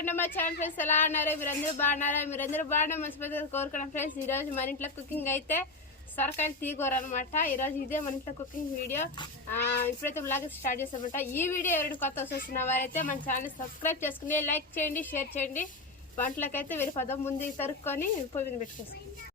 Welcome to channel friends ఎలా అన్నారు మీరందరూ బాగున్నారా? మీరందరూ బాగున్నా మనస్ఫూర్తిగా కోరుకున్నాం ఫ్రెండ్స్ ఈరోజు మన ఇంట్లో కుకింగ్ అయితే సొరకాయలు తీగోరు అనమాట ఈరోజు ఇదే మన ఇంట్లో కుకింగ్ వీడియో ఇప్పుడైతే బ్లాగ్ స్టార్ట్ చేసామంట ఈ వీడియో ఎవరైనా కొత్త వస్తున్న వారైతే మన ఛానల్ సబ్స్క్రైబ్ చేసుకుని లైక్ చేయండి షేర్ చేయండి. వంటలకైతే వెళ్ళిపోదాం. ముందు తరుక్కొని పోయిన మీద పెట్టుకోసం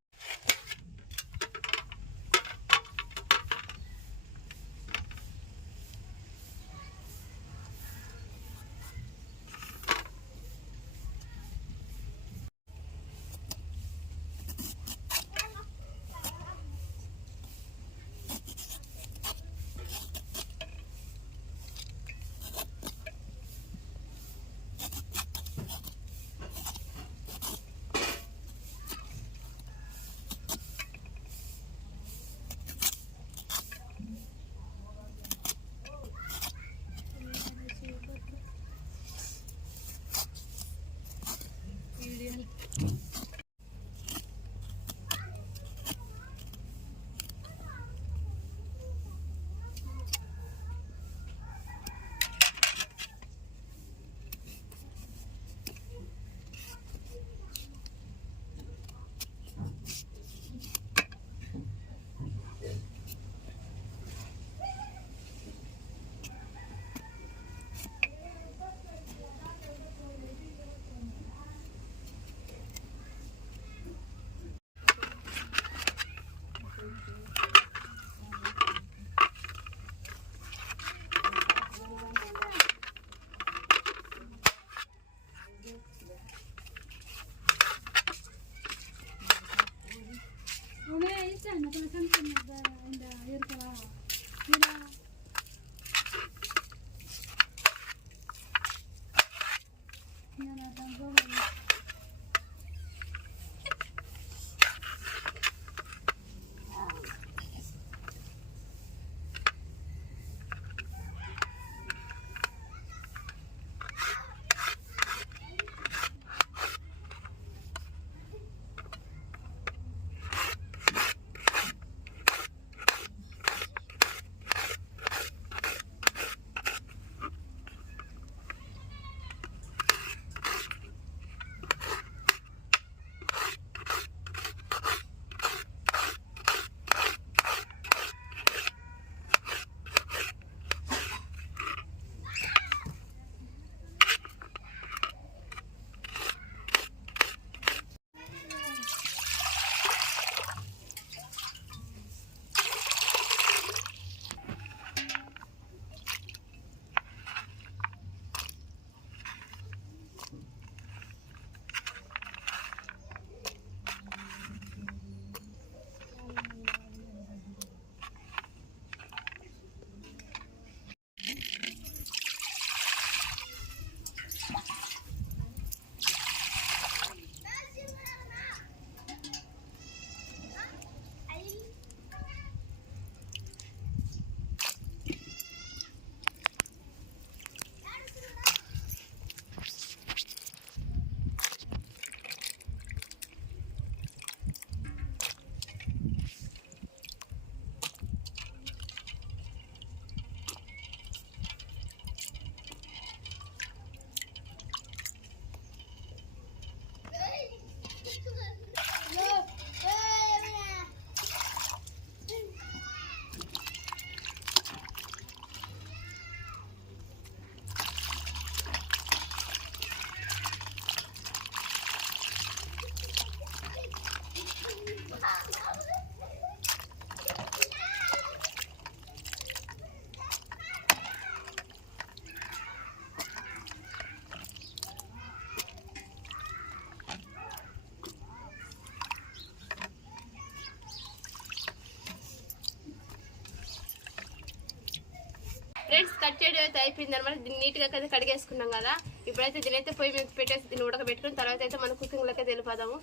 ఫ్రెండ్స్ కట్ చేయడం అయితే అయిపోయింది అనమాట. దీన్ని నీట్గా అయితే కడిగేసుకున్నాం కదా. ఇప్పుడైతే దీని అయితే పొయ్యి మీద పెట్టేసి దీన్ని ఉడకబెట్టుకుని తర్వాత అయితే మనం కుకింగ్లోకి లెక్క వెళ్ళిపోదాము.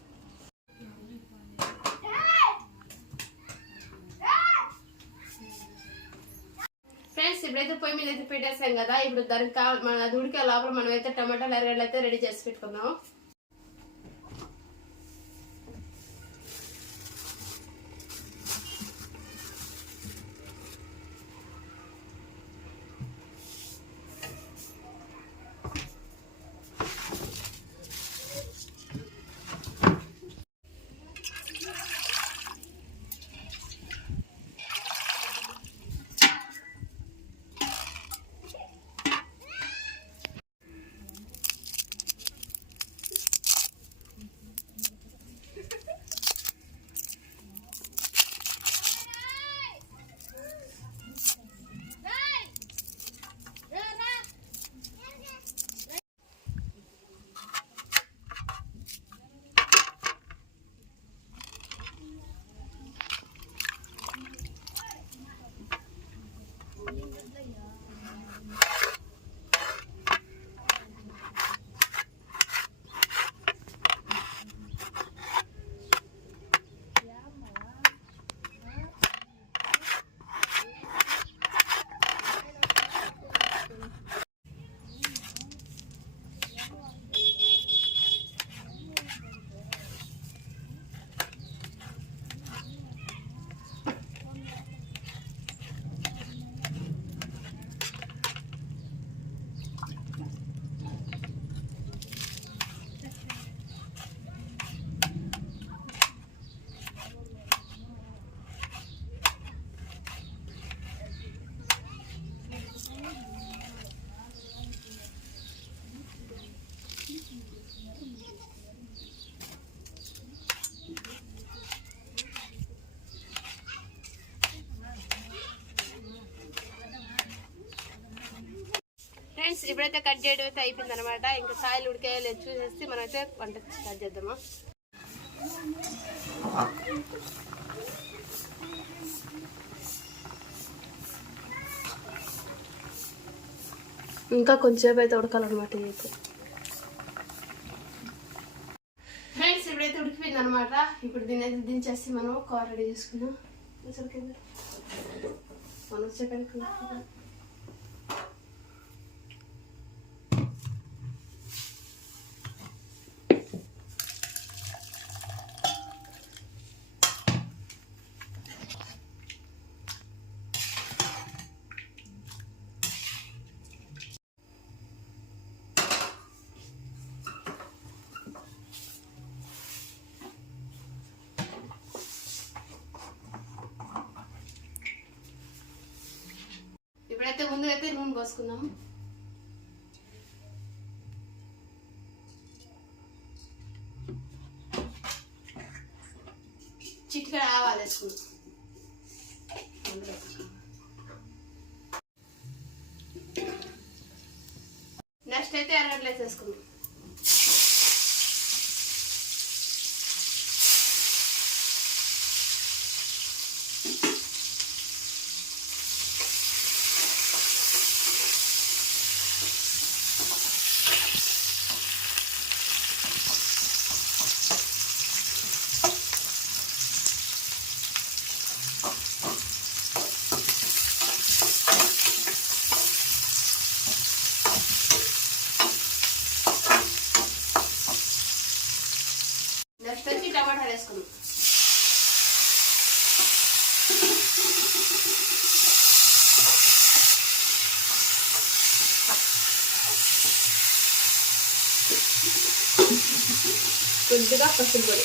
ఫ్రెండ్స్ ఇప్పుడైతే పొయ్యి మీద అయితే పెట్టేసాం కదా. ఇప్పుడు దానికి కావాలి మన అది ఉడికే లోపల మనం అయితే టమాటాలు ఎరగడ్డలు అయితే రెడీ చేసి ఇప్పుడైతే కట్ చేయడం అయితే అయిపోయింది అనమాట ఇంకా కాయలు ఉడికేయలేదు చూసేసి మనం అయితే వంట స్టార్ట్ చేద్దామా? ఇంకా కొంచెంసేపు అయితే ఉడకాలన్నమాట ఇది ఫ్రెండ్స్ ఇప్పుడైతే ఉడికిపోయింది అనమాట ఇప్పుడు దీని అయితే దించేసి మనం కూర రెడీ చేసుకున్నాం మనం వచ్చేకాడికి అయితే ఇప్పుడైతే ముందు అయితే నూనె పోసుకుందాము చిటికెడ ఆవాలు వేసుకుందాం నెక్స్ట్ అయితే ఎర్రగడ్డలు వేసేసుకుందాం నెక్స్ట్ వచ్చి టమాటాలు వేసుకుందాం కొద్దిగా పసుపు పొడి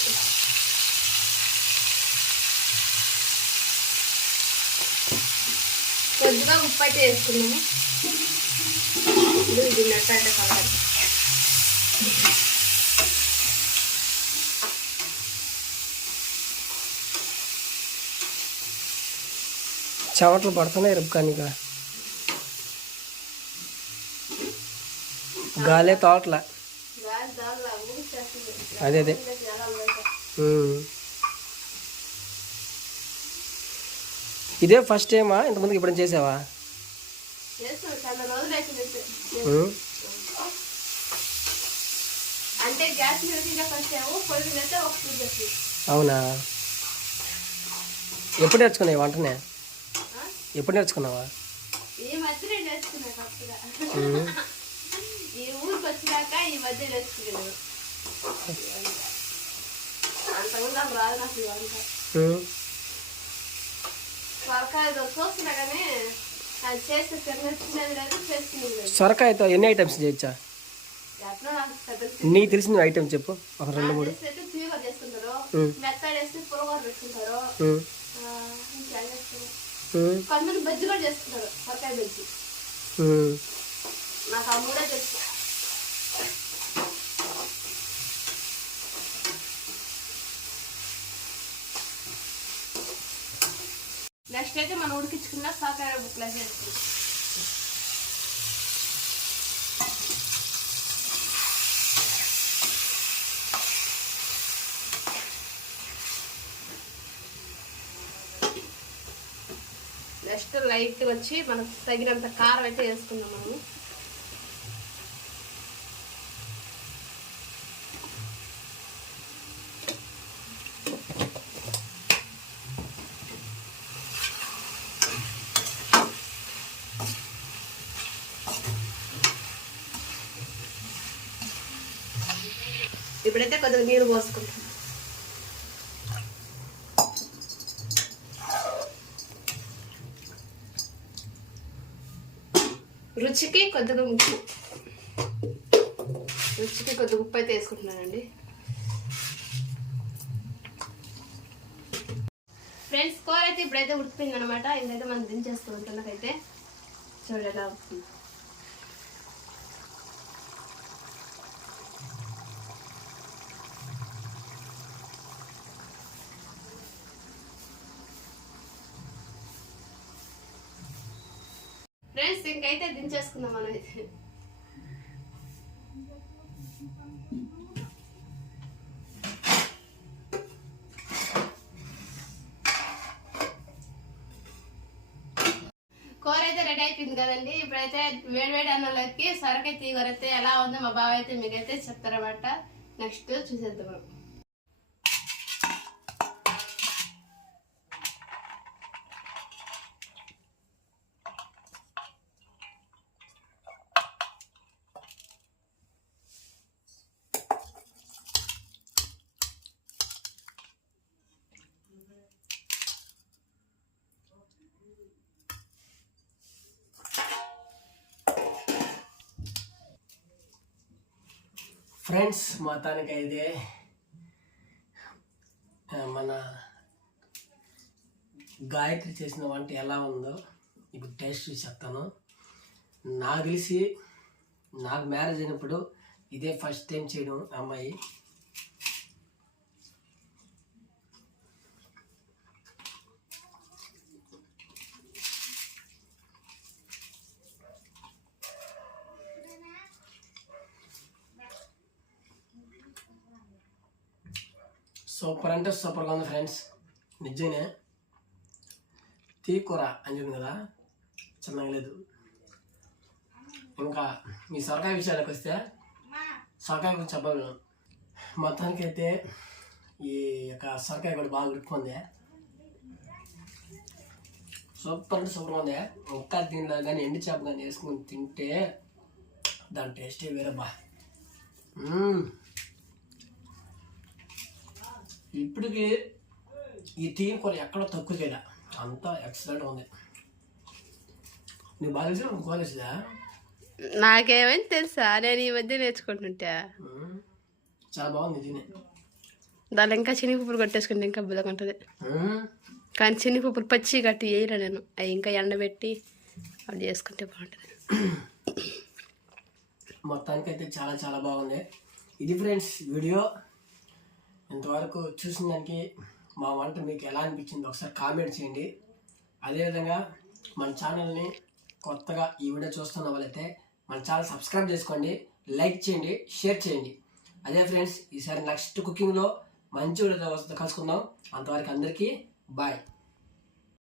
కొద్దిగా ఉప్పు అయితే వేసుకున్నాము ఇది ఇది నట్టు అంటే కలర్ చెమటలు పడుతున్నాయి రుబ్కానిక గాలే తోటల గ్యాస్ దానిలో ఊడ్చేస్తుంది అదే అదే. ఇదే ఫస్ట్ టైమా ఇంతమందికి ఇప్పుడు చేసావా? అవునా? ఎప్పుడు నేర్చుకున్నావు వంటనే? ఎప్పుడు నేర్చుకున్నావా. ఈ ఊరికి వచ్చినాక ఈ మధ్య నేర్చుకున్నాను. లేదు సొరకాయతో ఎన్ని ఐటమ్స్ చేయొచ్చా నాకు తెలిసిన ఐటమ్ చెప్పు. ఒక రెండు మూడు. ఉమ్. కొంతమంది బజ్జి కూడా ఉమ్. నాకు ఆ మూడే తెలుసు. నెక్స్ట్ అయితే మనం ఉడికించుకున్న సాకాయ బుక్లో వేసుకుంటాం నెక్స్ట్ లైట్ వచ్చి మనకు తగినంత కారం అయితే వేసుకుందాం మనము. ఇప్పుడైతే కొద్దిగా నీరు పోసుకుంటాం రుచికి కొద్దిగా ఉప్పు. రుచికి కొద్దిగా ఉప్పు అయితే వేసుకుంటున్నానండి. ఫ్రెండ్స్ కూర అయితే ఇప్పుడైతే ఉడికిపోయింది అనమాట ఇదైతే మనం దించేస్తాం తిన్నకైతే ఫ్రెండ్స్ ఇంకైతే దించేసుకుందాం మనం అయితే. కూర అయితే రెడీ అయిపోయింది కదండి. ఇప్పుడైతే వేడివేడి అన్నంలోకి సొరకాయ అయితే ఎలా ఉందో మా బావ అయితే మీకైతే చెప్తారన్నమాట. నెక్స్ట్ చూసేద్దాం ఫ్రెండ్స్ మొత్తానికి అయితే మన గాయత్రి చేసిన వంట ఎలా ఉందో ఇప్పుడు టేస్ట్ చూసి చెప్తాను. నాకు తెలిసి నాకు మ్యారేజ్ అయినప్పుడు ఇదే ఫస్ట్ టైం చేయడం అమ్మాయి. సూపర్ అంటే సూపర్గా ఉంది ఫ్రెండ్స్. నిజమే తీకూర అని చెప్పింది కదా చిన్నగా లేదు. ఇంకా ఈ సొరకాయ విషయానికి వస్తే సొరకాయ గురించి చెప్పగలను. మొత్తానికి అయితే ఈ యొక్క సొరకాయ కూడా బాగా ఉడుకుంది సూపర్ అంటే సూపర్గా ఉంది. ఇంకా దీనిలో కానీ ఎండి చేప కానీ వేసుకొని తింటే దాని టేస్టే వేరే బా ఇప్పటికి ఈ టీ కూర ఎక్కడ తక్కువ చేయడా అంతా ఎక్సలెంట్ ఉంది. నువ్వు బాగా తెలిసిన తెలిసిందా నాకేమని తెలుసా? నేను ఈ మధ్య నేర్చుకుంటుంటా. చాలా బాగుంది దీని. దాని ఇంకా చినిపప్పులు కొట్టేసుకుంటే ఇంకా బుల్లగా ఉంటుంది. కానీ చినిపప్పులు పచ్చి కట్టి వేయరా నేను. అవి ఇంకా ఎండబెట్టి అవి చేసుకుంటే బాగుంటుంది. మొత్తానికి అయితే చాలా చాలా బాగుంది. ఇది ఫ్రెండ్స్ వీడియో ఇంతవరకు చూసిన దానికి మా వంట మీకు ఎలా అనిపించింది ఒకసారి కామెంట్ చేయండి. అదేవిధంగా మన ఛానల్ని కొత్తగా ఈ వీడియో చూస్తున్న వాళ్ళైతే మన ఛానల్ సబ్స్క్రైబ్ చేసుకోండి లైక్ చేయండి షేర్ చేయండి. అదే ఫ్రెండ్స్ ఈసారి నెక్స్ట్ కుకింగ్లో మంచి వీడియో కలుసుకుందాం. అంతవరకు అందరికీ బాయ్.